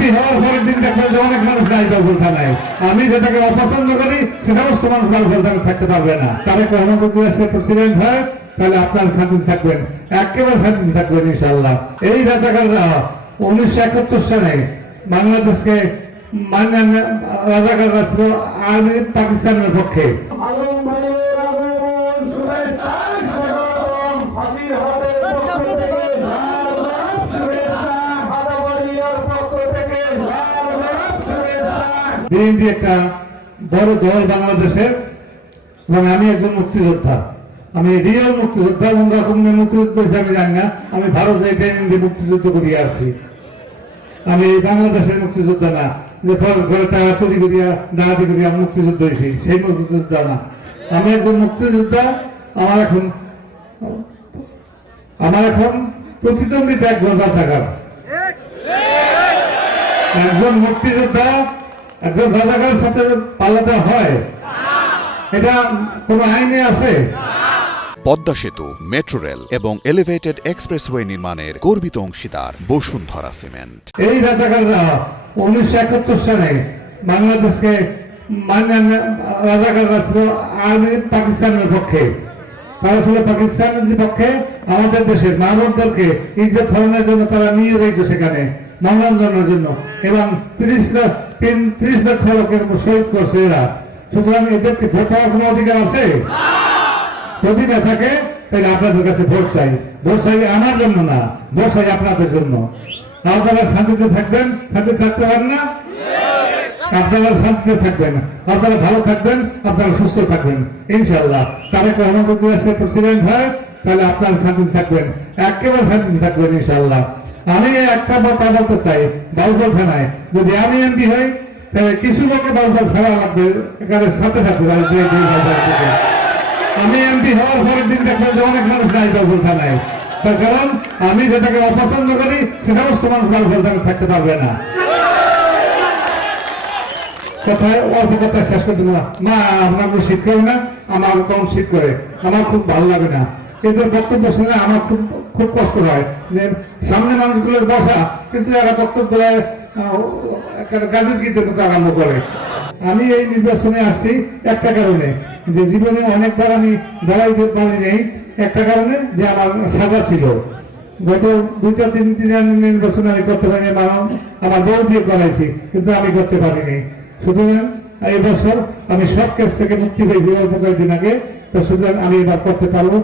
MP হওয়ার পরের দিন দেখবেন যে অনেক মানুষ নাই বাউফল থানায়। আমি যেটাকে অপছন্দ করি সে সমস্ত মানুষ বাউফল থানায় থাকতে পারবে না। তারেক রহমান যদি দেশের প্রেসিডেন্ট হয় তাহলে আপনার শান্তিতে থাকবেন, একেবারে শান্তিতে থাকবেন ইনশাআল্লাহ। এই রাজাকাররা 1971 সালে বাংলাদেশকে রাজাকাররা ছিল আর্মি পাকিস্তানের পক্ষে। বিএনপি একটা বড় দল বাংলাদেশের, এবং আমি একজন মুক্তিযোদ্ধা। আমি রিয়েল মুক্তিযোদ্ধা, অন্য রকমের মুক্তিযুদ্ধ হিসাবে জানি না। আমি ভারতে ট্রেনিং দিয়ে মুক্তিযুদ্ধ করিয়ে আসছি। আমি বাংলাদেশের মুক্তিযোদ্ধা না, যে ঘরে টাকা চুরি করিয়া ডাকাতি করিয়া মুক্তিযুদ্ধ হয়েছি, সেই মুক্তিযোদ্ধা না। আমি একজন মুক্তিযোদ্ধা। আমার এখন প্রতিদ্বন্দ্বিতা একজন রাজাকার। একজন মুক্তিযোদ্ধা একজন রাজাকারের সাথে পাল্লাতে হয়, এটা কোন আইনে আছে? পদ্মা সেতু, মেট্রো রেল এবং এলিভেটেড এক্সপ্রেসওয়ে নির্মাণের গর্বিত অংশীদার বসুন্ধরা সিমেন্ট। এই রাজাকাররা 1971 সালে বাংলাদেশকে রাজাকাররা ছিল আর্মি পাকিস্তানের পক্ষে। তারা ছিল পাকিস্তানের বিপক্ষে। আমাদের দেশের মানবদেরকে ইজ্জত হরণের জন্য তারা নিয়ে যাইত সেখানে মনোরঞ্জনের জন্য, এবং 30 লক্ষ লোকের শহীদ করছে এরা। সুতরাং এদেরকে ভোট পাওয়ার কোনো অধিকার আছে? যদি না থাকে তাহলে আপনাদের কাছে ভোট চাই। ভোট চাই আমার জন্য না, ভোট চাই আপনাদের জন্য। আপনারা শান্তিতে থাকবেন, শান্তিতে থাকতে পারেন না? আপনারা শান্তিতে থাকবেন, আপনারা ভালো থাকবেন, আপনারা সুস্থ থাকবেন ইনশাআল্লাহ। তারেক রহমান যদি দেশের প্রেসিডেন্ট হয় তাহলে আপনারা শান্তিতে থাকবেন, একেবারে শান্তিতে থাকবেন ইনশাআল্লাহ। আমি একটা কথা বলতে চাই, বাউফল থানায় যদি আমি এমপি হই তাহলে কিছু লোকে বাউফল ছাড়া লাগবে, এখানে সাথে সাথে আমি এমপি হওয়ার পরের দিন দেখবেন যে অনেক মানুষ নাই বাউফল থানায়। তার কারণ আমি যেটাকে অপছন্দ করি সে সমস্ত মানুষ বাউফল থানায় থাকতে পারবে না। কথায় অল্প কথা শেষ করতে না, মা আপনার শীত করে না, আমার কম শীত করে, আমার খুব ভালো লাগে না। কিন্তু বক্তব্য শুনে আমার খুব কষ্ট হয় যে সামনে মানুষগুলোর বসা, কিন্তু এরা বক্তব্য গাজীর গীতের মতো আরম্ভ করে। আমি এই নির্বাচনে আসছি একটা কারণে, যে জীবনে অনেকবার আমি দাঁড়াইতে পারি নেই। একটা কারণে যে আমার সাজা ছিল, গত 2-3 দিনের নির্বাচনে আমি করতে পারিনি, আমার বউ দিয়ে করাইছি, কিন্তু আমি করতে পারিনি। সুতরাং এই বছর আমি সব কেস থেকে মুক্তি পেয়েছি অল্প কয়েকদিন আগে, তো সুতরাং আমি এবার করতে পারবো।